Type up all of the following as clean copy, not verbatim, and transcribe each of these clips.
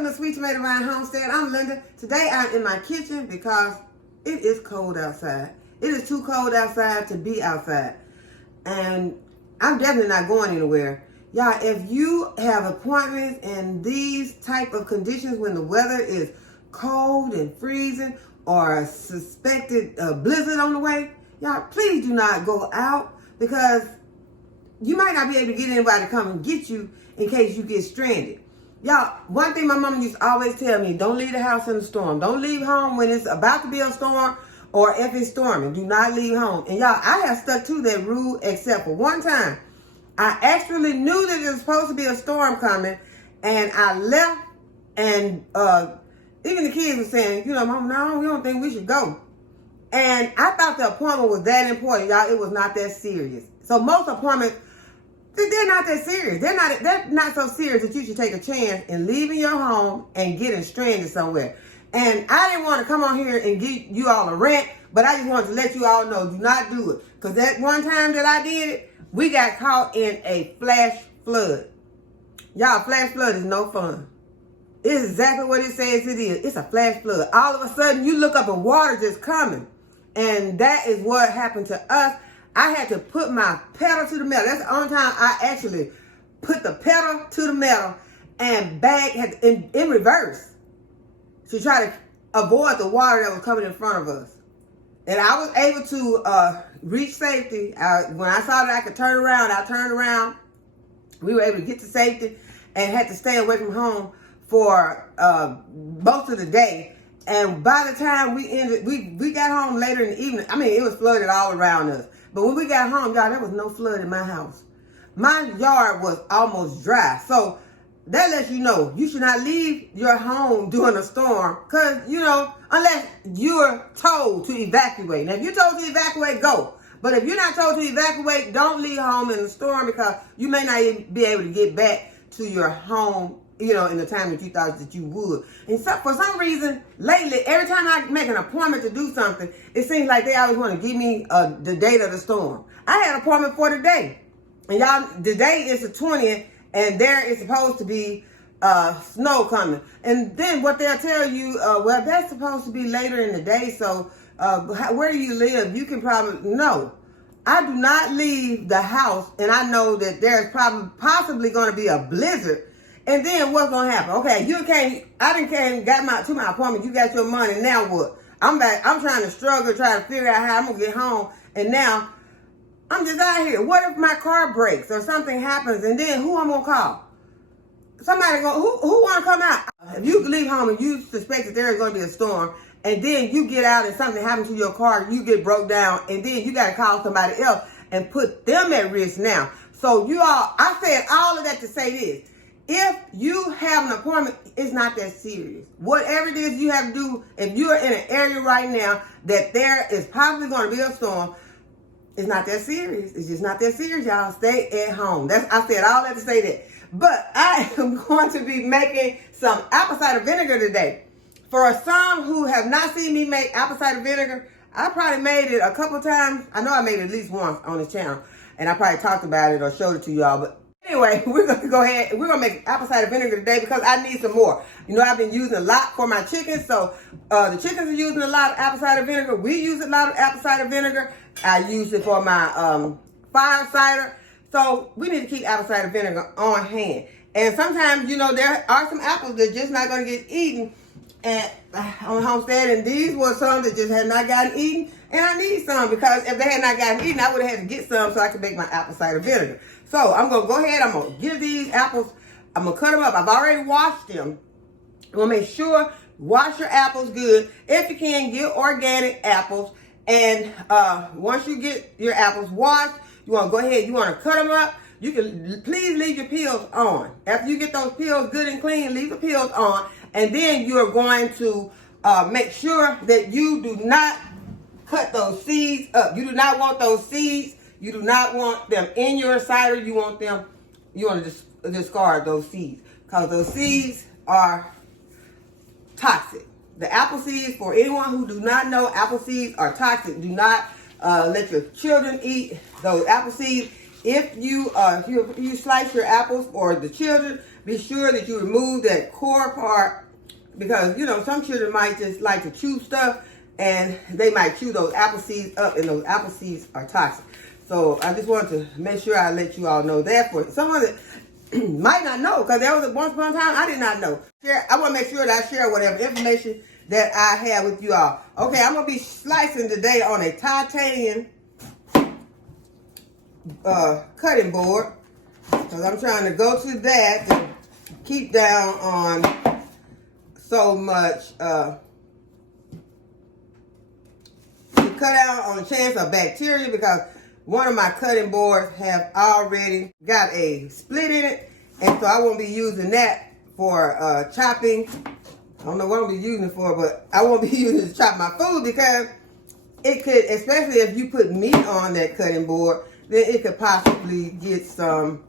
Welcome to Sweet Tomato Vine Homestead. I'm Linda. Today I'm in my kitchen because it is cold outside. It is too cold outside to be outside. And I'm definitely not going anywhere. Y'all, if you have appointments in these type of conditions when the weather is cold and freezing or a suspected blizzard on the way, y'all, please do not go out because you might not be able to get anybody to come and get you in case you get stranded. Y'all, one thing my mama used to always tell me, don't leave the house in a storm. Don't leave home when it's about to be a storm or if it's storming. Do not leave home. And y'all, I have stuck to that rule except for one time. I actually knew that there was supposed to be a storm coming and I left and even the kids were saying, you know, Mom, no, we don't think we should go. And I thought the appointment was that important, y'all. It was not that serious. So most appointments, they're not that serious. They're not so serious that you should take a chance in leaving your home and getting stranded somewhere. And I didn't want to come on here and give you all a rant, but I just wanted to let you all know, do not do it. Because that one time that I did it, we got caught in a flash flood. Y'all, flash flood is no fun. It's exactly what it says it is. It's a flash flood. All of a sudden, you look up and water just coming. And that is what happened to us. I had to put my pedal to the metal. That's the only time I actually put the pedal to the metal and back in reverse to try to avoid the water that was coming in front of us. And I was able to reach safety. When I saw that I could turn around, I turned around. We were able to get to safety and had to stay away from home for most of the day. And by the time we got home later in the evening, I mean, it was flooded all around us. But when we got home, y'all, there was no flood in my house. My yard was almost dry. So that lets you know you should not leave your home during a storm. Because, you know, unless you're told to evacuate. Now, if you're told to evacuate, go. But if you're not told to evacuate, don't leave home in the storm because you may not even be able to get back to your home, you know, in the time that you thought that you would. And so, for some reason, lately, every time I make an appointment to do something, it seems like they always want to give me the date of the storm. I had an appointment for today. And y'all, today is the 20th, and there is supposed to be snow coming. And then what they'll tell you, well, that's supposed to be later in the day, so where do you live? You can probably, no. I do not leave the house, and I know that there's possibly going to be a blizzard. And then what's gonna happen? Okay, I didn't got to my appointment. You got your money. Now what? I'm back. I'm trying to struggle, trying to figure out how I'm gonna get home. And now I'm just out here. What if my car breaks or something happens? And then who I'm gonna call? Somebody who wanna come out? If you leave home and you suspect that there is gonna be a storm, and then you get out and something happens to your car, you get broke down, and then you gotta call somebody else and put them at risk now. So I said all of that to say this. If you have an appointment, it's not that serious. Whatever it is you have to do, if you're in an area right now that there is probably going to be a storm, it's not that serious. It's just not that serious, y'all. Stay at home. I said all that to say that. But I am going to be making some apple cider vinegar today. For some who have not seen me make apple cider vinegar, I probably made it a couple times. I know I made it at least once on this channel. And I probably talked about it or showed it to y'all. But anyway, we're going to go ahead. We're going to make apple cider vinegar today because I need some more. You know, I've been using a lot for my chickens. So the chickens are using a lot of apple cider vinegar. We use a lot of apple cider vinegar. I use it for my fire cider. So we need to keep apple cider vinegar on hand. And sometimes, you know, there are some apples that just not going to get eaten on Homestead. And these were some that just had not gotten eaten. And I need some because if they had not gotten eaten, I would have had to get some so I could make my apple cider vinegar. So I'm going to go ahead. I'm going to give these apples, I'm going to cut them up. I've already washed them. I'm going to make sure, wash your apples good. If you can, get organic apples. And once you get your apples washed, you want to go ahead. You want to cut them up. You can please leave your peels on. After you get those peels good and clean, leave the peels on. And then you're going to make sure that you do not cut those seeds up. You do not want those seeds. You do not want them in your cider. You want to discard those seeds because those seeds are toxic. The apple seeds, for anyone who do not know, apple seeds are toxic. Do not let your children eat those apple seeds. If you slice your apples for the children, be sure that you remove that core part, because you know some children might just like to chew stuff, and they might chew those apple seeds up, and those apple seeds are toxic. So I just wanted to make sure I let you all know that. For someone that might not know, because there was once upon a time I did not know. I want to make sure that I share whatever information that I have with you all. Okay, I'm going to be slicing today on a titanium cutting board, because I'm trying to go to that to keep down on so much, to cut out on the chance of bacteria, because one of my cutting boards have already got a split in it, and so I won't be using that for chopping. I don't know what I'll be using it for, but I won't be using it to chop my food, because it could, especially if you put meat on that cutting board, then it could possibly get some,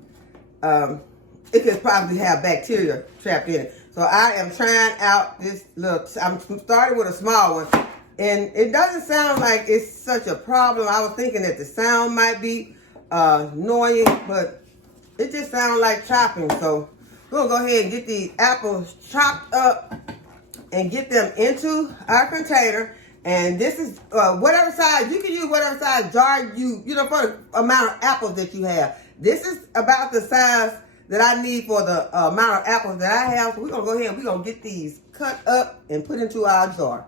it could probably have bacteria trapped in it. So I am trying out this little, I'm starting with a small one, and it doesn't sound like it's such a problem. I was thinking that the sound might be annoying, but it just sounds like chopping. So we're gonna go ahead and get these apples chopped up and get them into our container. And this is whatever size, you can use whatever size jar you know, for the amount of apples that you have. This is about the size that I need for the amount of apples that I have. So we're gonna go ahead and we're gonna get these cut up and put into our jar.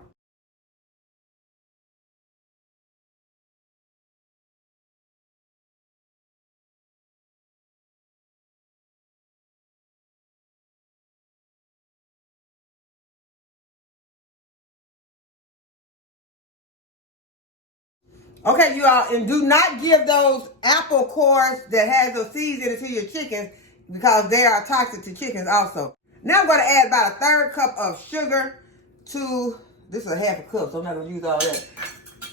Okay, you all, and do not give those apple cores that has those seeds in it to your chickens, because they are toxic to chickens also. Now I'm going to add about a 1/3 cup of sugar to, this is a 1/2 cup, so I'm not going to use all that,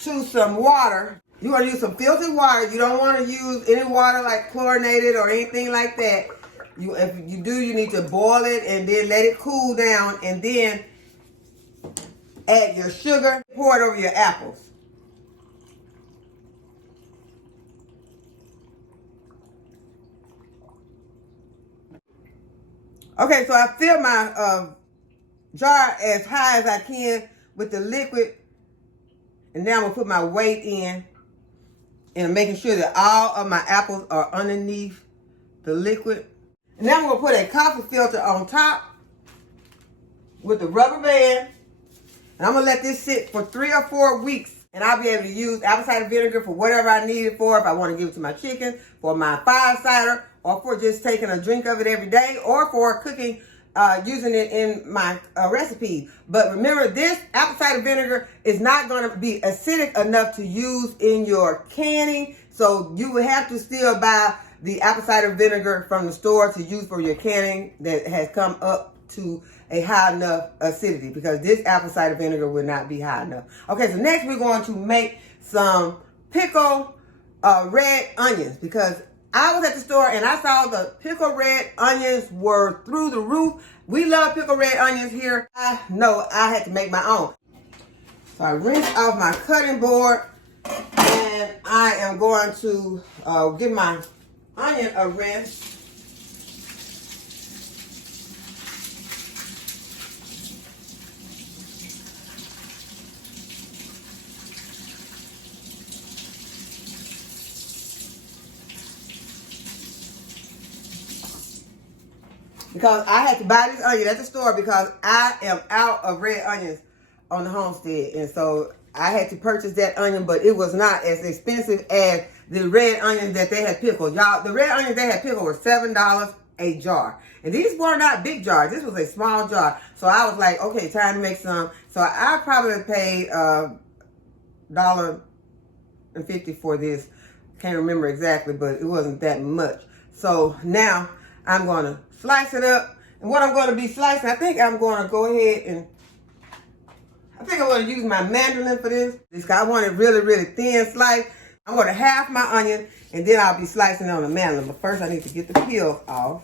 to some water. You want to use some filtered water. You don't want to use any water like chlorinated or anything like that. If you do, you need to boil it and then let it cool down, and then add your sugar, pour it over your apples. Okay, so I fill my jar as high as I can with the liquid, and now I'm gonna put my weight in, and I'm making sure that all of my apples are underneath the liquid. And now I'm gonna put a coffee filter on top with the rubber band, and I'm gonna let this sit for 3 or 4 weeks, and I'll be able to use apple cider vinegar for whatever I need it for. If I want to give it to my chicken, for my fire cider, or for just taking a drink of it every day, or for cooking, using it in my recipe. But remember, this apple cider vinegar is not going to be acidic enough to use in your canning, so you would have to still buy the apple cider vinegar from the store to use for your canning that has come up to a high enough acidity, because this apple cider vinegar will not be high enough. Okay, so next we're going to make some pickled red onions, because I was at the store and I saw the pickled red onions were through the roof. We love pickled red onions here. I know I had to make my own. So I rinsed off my cutting board, and I am going to give my onion a rinse. Because I had to buy this onion at the store, because I am out of red onions on the homestead. And so I had to purchase that onion, but it was not as expensive as the red onions that they had pickled. Y'all, the red onions they had pickled were $7 a jar. And these were not big jars. This was a small jar. So I was like, okay, time to make some. So I probably paid $1.50 for this. Can't remember exactly, but it wasn't that much. So now I'm going to slice it up. And what I'm going to be slicing, I think I'm going to go ahead and, I think I'm going to use my mandolin for this. I want it really, really thin slice. I'm going to half my onion, and then I'll be slicing it on the mandolin. But first I need to get the peels off.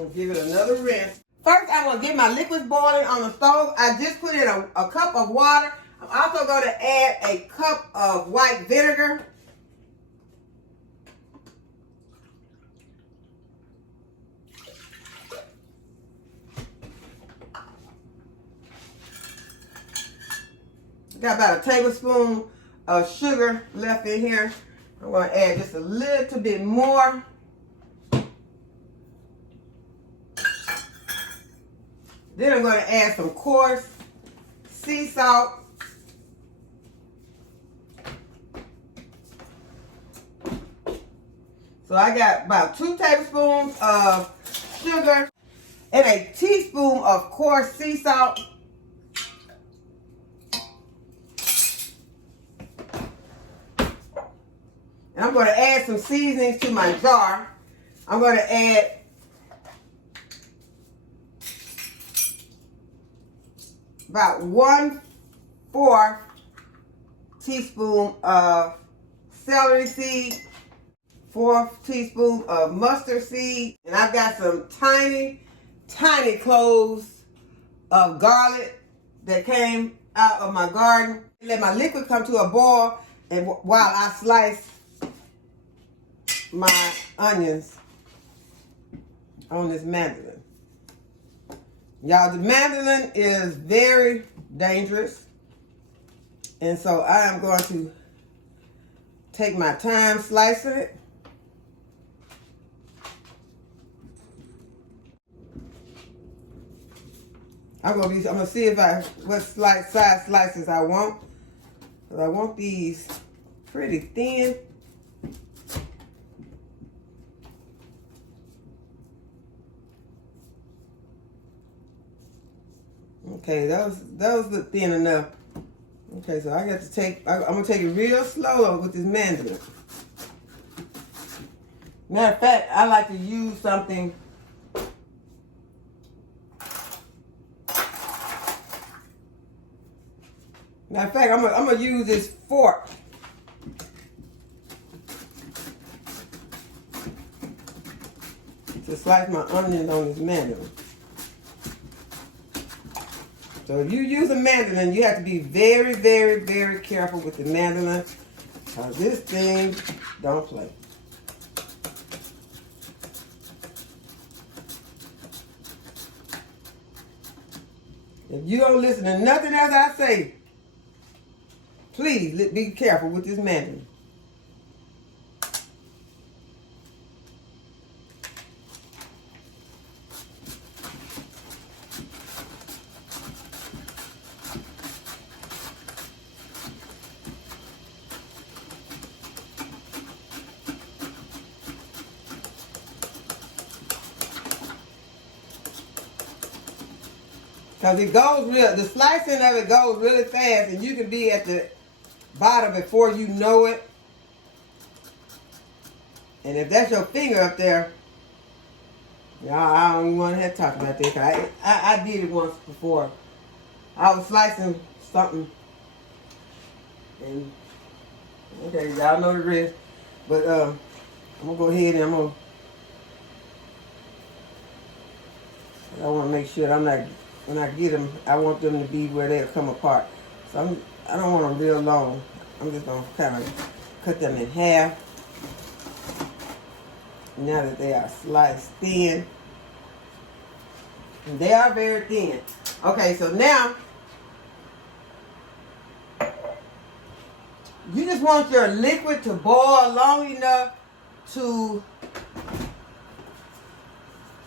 I'm gonna give it another rinse. First, I'm gonna get my liquids boiling on the stove. I just put in a cup of water. I'm also gonna add a cup of white vinegar. Got about a tablespoon of sugar left in here. I'm going to add just a little bit more. Then I'm going to add some coarse sea salt. So I got about 2 tablespoons of sugar and a teaspoon of coarse sea salt. And I'm going to add some seasonings to my jar. I'm going to add about 1/4 teaspoon of celery seed, 4 teaspoons of mustard seed, and I've got some tiny cloves of garlic that came out of my garden. Let my liquid come to a boil, and while I slice my onions on this mandolin. Y'all, the mandolin is very dangerous, and so I am going to take my time slicing it. I'm gonna see what size slices I want. I want these pretty thin. Okay, those look thin enough. Okay, so I got to take, I'm gonna take it real slow with this mandolin. Matter of fact, I like to use something. Matter of fact, I'm gonna use this fork to slice my onions on this mandolin. So if you use a mandolin, you have to be very, very, very careful with the mandolin, because this thing don't play. If you don't listen to nothing else I say, please be careful with this mandolin. Because it goes the slicing of it goes really fast, and you can be at the bottom before you know it. And if that's your finger up there, y'all, I don't even want to have to talk about that. Cause I did it once before. I was slicing something, and okay, y'all know the rest. But I'm gonna go ahead and I want to make sure I'm not. When I get them, I want them to be where they'll come apart. So I don't want them real long. I'm just going to kind of cut them in half. Now that they are sliced thin. And they are very thin. Okay, so now, you just want your liquid to boil long enough to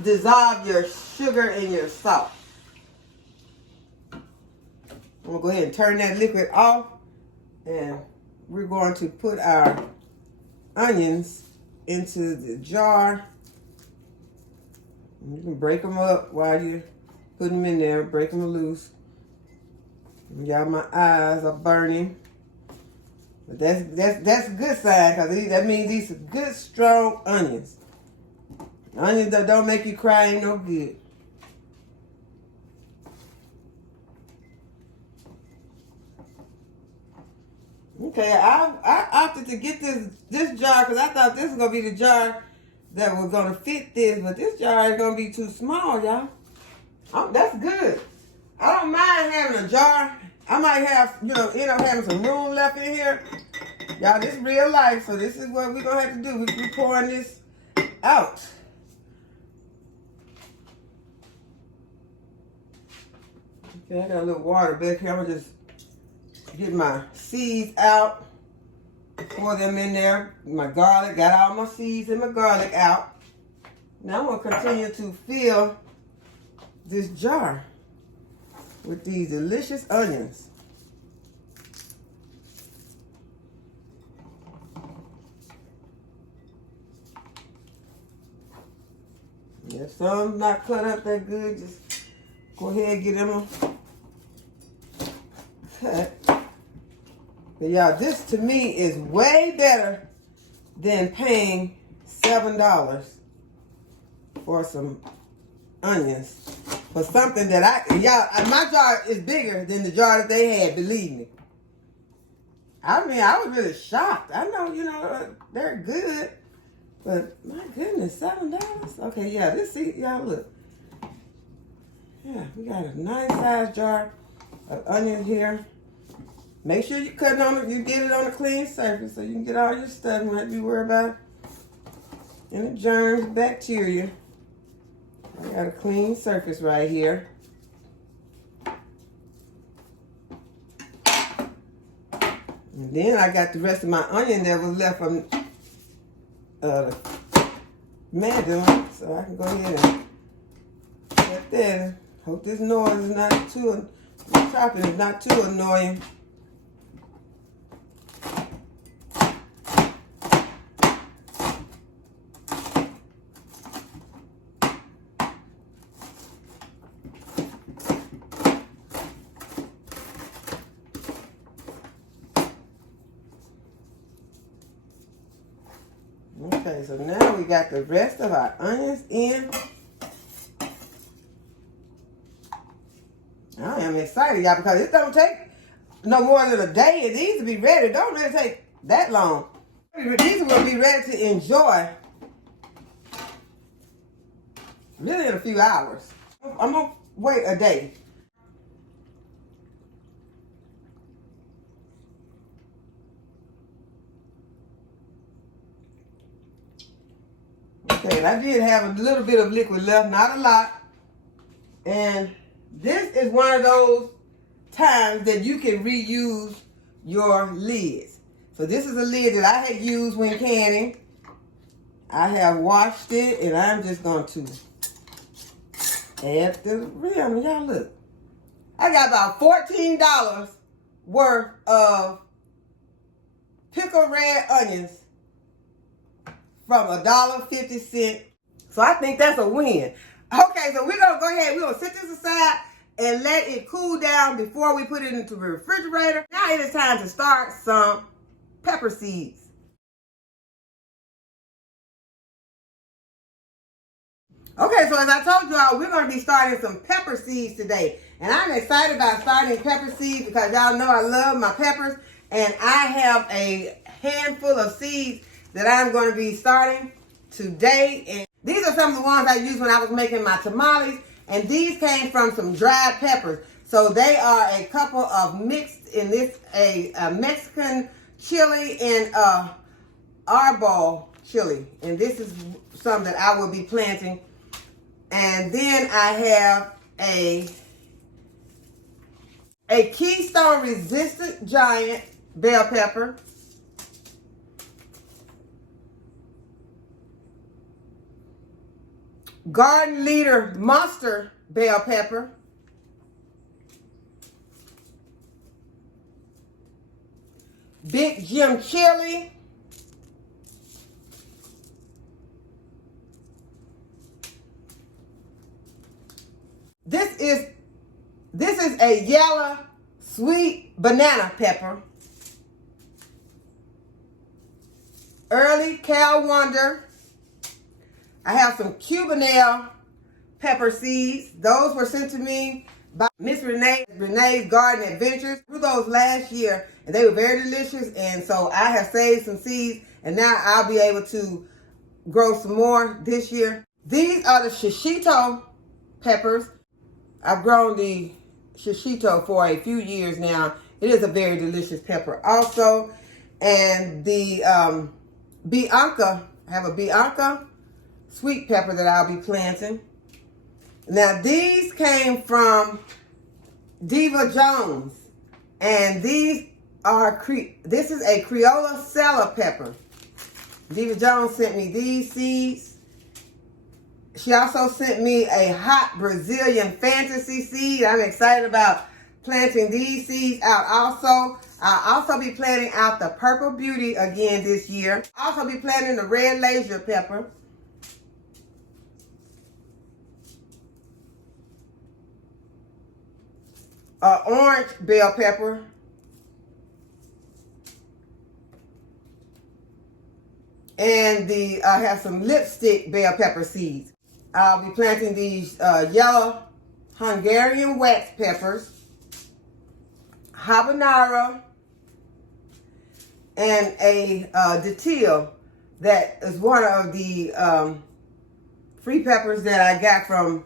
dissolve your sugar and your salt. I'm going to go ahead and turn that liquid off, and we're going to put our onions into the jar. You can break them up while you're putting them in there, break them loose. Y'all, my eyes are burning. But that's a good sign, because that means these are good, strong onions. Onions that don't make you cry ain't no good. Okay, I opted to get this jar because I thought this was going to be the jar that were gonna fit this, but this jar is gonna be too small, y'all. That's good. I don't mind having a jar. I might have, end up having some room left in here. Y'all, this is real life, so this is what we're gonna have to do. We're pouring this out. Okay, I got a little water back here. I'm gonna just get my seeds out. Pour them in there. My garlic, got all my seeds and my garlic out. Now I'm gonna continue to fill this jar with these delicious onions. If some not cut up that good, just go ahead and get them cut. But y'all, this to me is way better than paying $7 for some onions. For something that my jar is bigger than the jar that they had, believe me. I mean, I was really shocked. I know, they're good. But my goodness, $7? Okay, yeah, y'all look. Yeah, we got a nice size jar of onions here. Make sure you get it on a clean surface so you can get all your stuff and not be worried about any germs, bacteria. I got a clean surface right here. And then I got the rest of my onion that was left from mandolin, so I can go ahead and cut that. Hope this noise is not too, chopping is not too annoying. Okay, so now we got the rest of our onions in. I am excited, y'all, because it don't take no more than a day. And these will be ready. It don't really take that long. These will be ready to enjoy really in a few hours. I'm going to wait a day. Okay, and I did have a little bit of liquid left, not a lot. And this is one of those times that you can reuse your lids. So this is a lid that I had used when canning. I have washed it, and I'm just going to add the rim. Y'all look. I got about $14 worth of pickled red onions from $1.50. So I think that's a win. Okay, so we're going to go ahead. We're going to set this aside and let it cool down before we put it into the refrigerator. Now it is time to start some pepper seeds. Okay, so as I told y'all, we're going to be starting some pepper seeds today. And I'm excited about starting pepper seeds because y'all know I love my peppers. And I have a handful of seeds that I'm going to be starting today. And these are some of the ones I used when I was making my tamales. And these came from some dried peppers. So they are a couple of mixed in this, a Mexican chili and arbol chili. And this is some that I will be planting. And then I have a Keystone resistant giant bell pepper. Garden Leader Monster bell pepper. Big Jim chili. This is a yellow sweet banana pepper. Early Cal Wonder. I have some Cubanelle pepper seeds. Those were sent to me by Miss Renee's Garden Adventures. Through those last year, and they were very delicious. And so I have saved some seeds, and now I'll be able to grow some more this year. These are the shishito peppers. I've grown the shishito for a few years now. It is a very delicious pepper also. And the Bianca, I have a Bianca sweet pepper that I'll be planting. Now these came from Diva Jones, and these are, this is a Criolla Cellar pepper. Diva Jones sent me these seeds. She also sent me a hot Brazilian fantasy seed. I'm excited about planting these seeds out also. I'll also be planting out the Purple Beauty again this year. I'll also be planting the red laser pepper. Orange bell pepper. And I have some lipstick bell pepper seeds. I'll be planting these yellow Hungarian wax peppers, habanero, and a datil that is one of the free peppers that I got from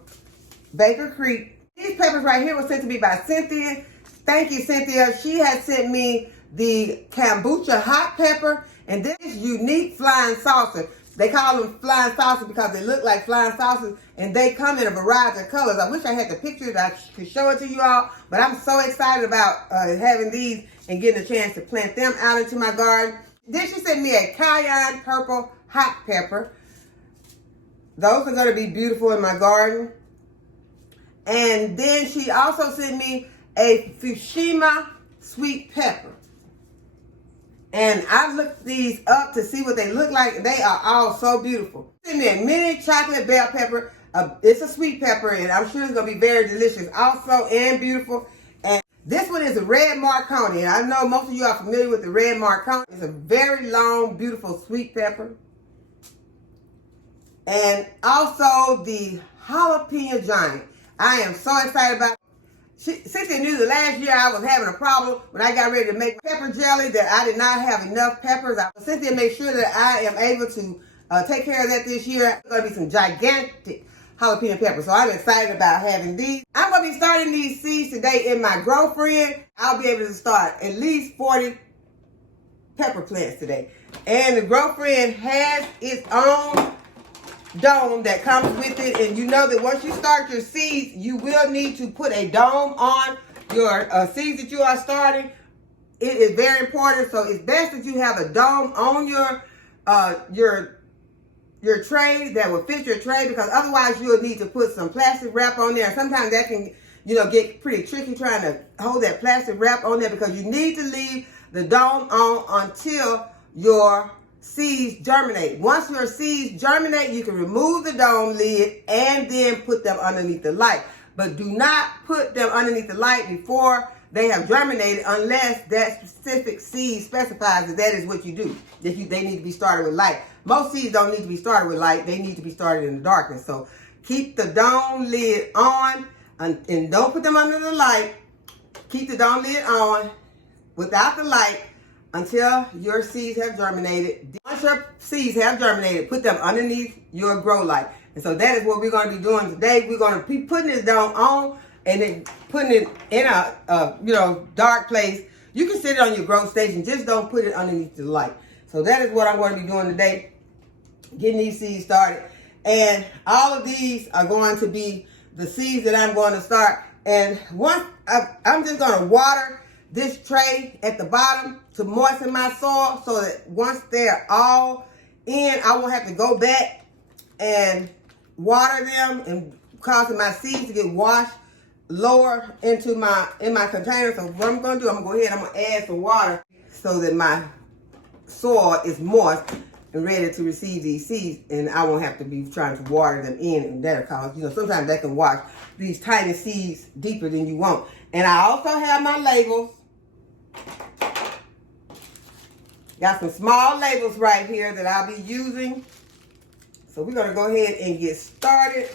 Baker Creek. These peppers right here were sent to me by Cynthia. Thank you, Cynthia. She had sent me the kombucha hot pepper and this unique flying saucer. They call them flying saucers because they look like flying saucers, and they come in a variety of colors. I wish I had the picture that I could show it to you all, but I'm so excited about having these and getting a chance to plant them out into my garden. Then she sent me a cayenne purple hot pepper. Those are going to be beautiful in my garden. And then she also sent me a Fukushima sweet pepper. And I looked these up to see what they look like. They are all so beautiful. She sent me a mini chocolate bell pepper. It's a sweet pepper, and I'm sure it's going to be very delicious also and beautiful. And this one is a red Marconi. And I know most of you are familiar with the red Marconi. It's a very long, beautiful sweet pepper. And also the jalapeno giant. I am so excited about it. Cynthia knew that last year I was having a problem when I got ready to make pepper jelly that I did not have enough peppers. Cynthia made sure that I am able to take care of that this year. There's going to be some gigantic jalapeno peppers. So I'm excited about having these. I'm going to be starting these seeds today in my Growfriend. I'll be able to start at least 40 pepper plants today. And the Growfriend has its own dome that comes with it, and you know that once you start your seeds, you will need to put a dome on your seeds that you are starting. It is very important, so it's best that you have a dome on your tray that will fit your tray, because otherwise you'll need to put some plastic wrap on there. Sometimes that can, get pretty tricky trying to hold that plastic wrap on there, because you need to leave the dome on until your seeds germinate. Once your seeds germinate, you can remove the dome lid and then put them underneath the light. But do not put them underneath the light before they have germinated unless that specific seed specifies that is what you do. They need to be started with light. Most seeds don't need to be started with light. They need to be started in the darkness. So keep the dome lid on and don't put them under the light. Keep the dome lid on without the light until your seeds have germinated. Once your seeds have germinated, put them underneath your grow light. And so that is what we're going to be doing today. We're going to be putting this dome on and then putting it in a dark place. You can sit it on your grow station, just don't put it underneath the light. So that is what I'm going to be doing today, getting these seeds started. And all of these are going to be the seeds that I'm going to start. And once I'm just going to water this tray at the bottom to moisten my soil, so that once they're all in, I won't have to go back and water them and causing my seeds to get washed lower into my container. So what I'm going to do, I'm going to go ahead and I'm going to add some water so that my soil is moist and ready to receive these seeds, and I won't have to be trying to water them in, and that'll cause, sometimes that can wash these tiny seeds deeper than you want. And I also have my labels. Got some small labels right here that I'll be using. So we're going to go ahead and get started.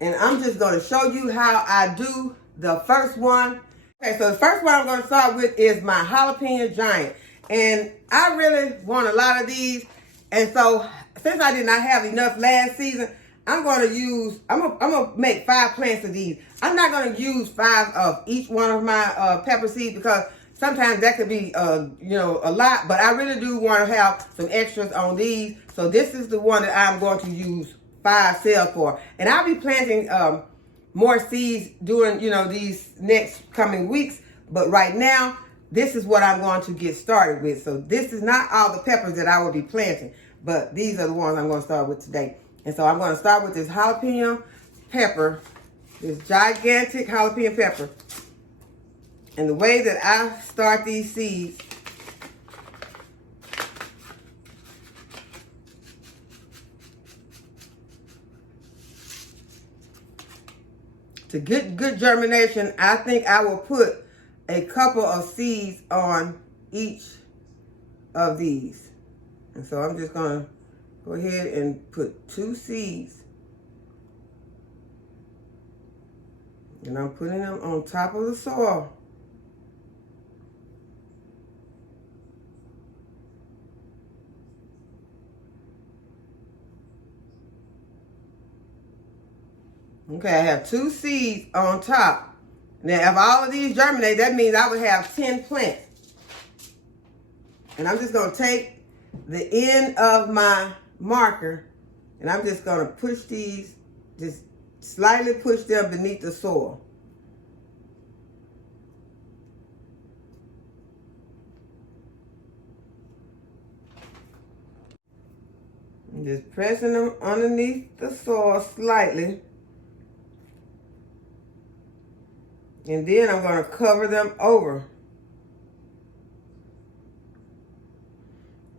And I'm just going to show you how I do the first one. Okay, so the first one I'm going to start with is my jalapeno giant. And I really want a lot of these. And so since I did not have enough last season, I'm gonna make 5 plants of these. I'm not gonna use 5 of each one of my pepper seeds because sometimes that could be you know, a lot, but I really do want to have some extras on these. So this is the one that I'm going to use 5 cells for. And I'll be planting more seeds during, you know, these next coming weeks. But right now, this is what I'm going to get started with. So this is not all the peppers that I will be planting, but these are the ones I'm going to start with today. And so I'm going to start with this jalapeno pepper, this gigantic jalapeno pepper. And the way that I start these seeds, to get good germination, I think I will put a couple of seeds on each of these. And so I'm just going to go ahead and put 2 seeds. And I'm putting them on top of the soil. Okay, I have 2 seeds on top. Now, if all of these germinate, that means I would have 10 plants. And I'm just going to take the end of my marker, and I'm just going to push these, just slightly push them beneath the soil. I'm just pressing them underneath the soil slightly. And then I'm going to cover them over.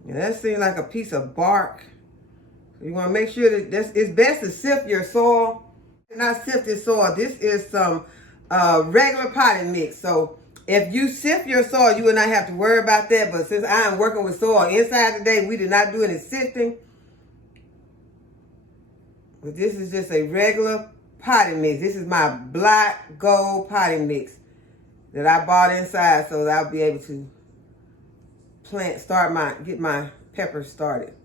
And that seems like a piece of bark. So you want to make sure that it's best to sift your soil. Not sifted soil. This is some regular potting mix. So if you sift your soil, you will not have to worry about that. But since I am working with soil inside today, we did not do any sifting. But this is just a regular potting mix. This is my black gold potting mix that I bought inside so that I'll be able to get my peppers started.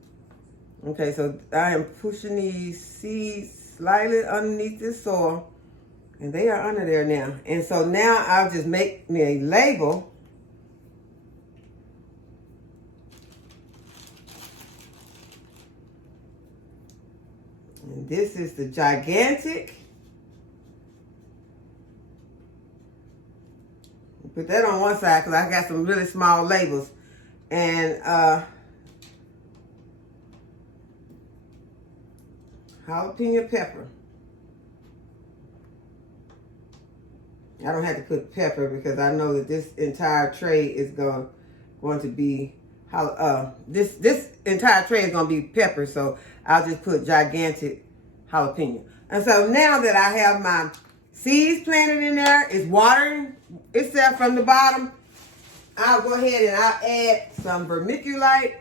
Okay, so I am pushing these seeds slightly underneath this soil, and they are under there now. And so now I'll just make me a label. And this is the gigantic. Put that on one side because I got some really small labels. And jalapeno pepper. I don't have to put pepper because I know that this entire tray is going to be this entire tray is going to be pepper. So I'll just put gigantic jalapeno. And so now that I have my seeds planted in there, it's watering itself from the bottom. I'll go ahead and I'll add some vermiculite.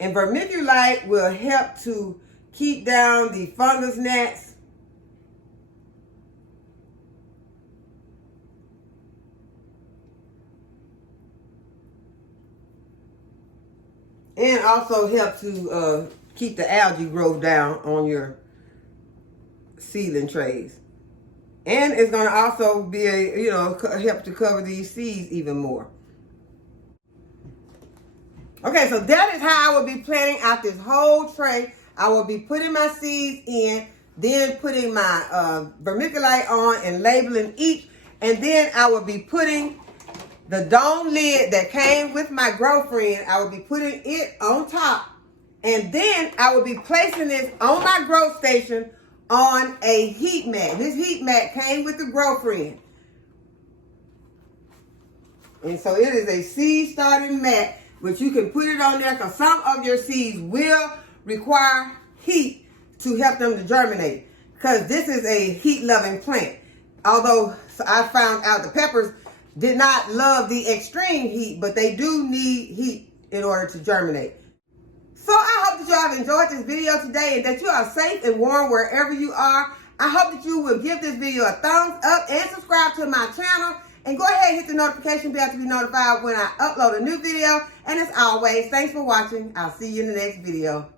And vermiculite will help to keep down the fungus gnats. And also help to keep the algae growth down on your seedling trays. And it's going to also be help to cover these seeds even more. Okay, so that is how I will be planting out this whole tray. I will be putting my seeds in, then putting my vermiculite on and labeling each. And then I will be putting the dome lid that came with my Growfriend. I will be putting it on top. And then I will be placing this on my grow station on a heat mat. This heat mat came with the Growfriend. And so it is a seed starting mat, which you can put it on there because some of your seeds will require heat to help them to germinate, because this is a heat loving plant. Although I found out the peppers did not love the extreme heat, but they do need heat in order to germinate. So I hope that you have enjoyed this video today and that you are safe and warm wherever you are. I hope that you will give this video a thumbs up and subscribe to my channel. And go ahead and hit the notification bell to be notified when I upload a new video. And as always, thanks for watching. I'll see you in the next video.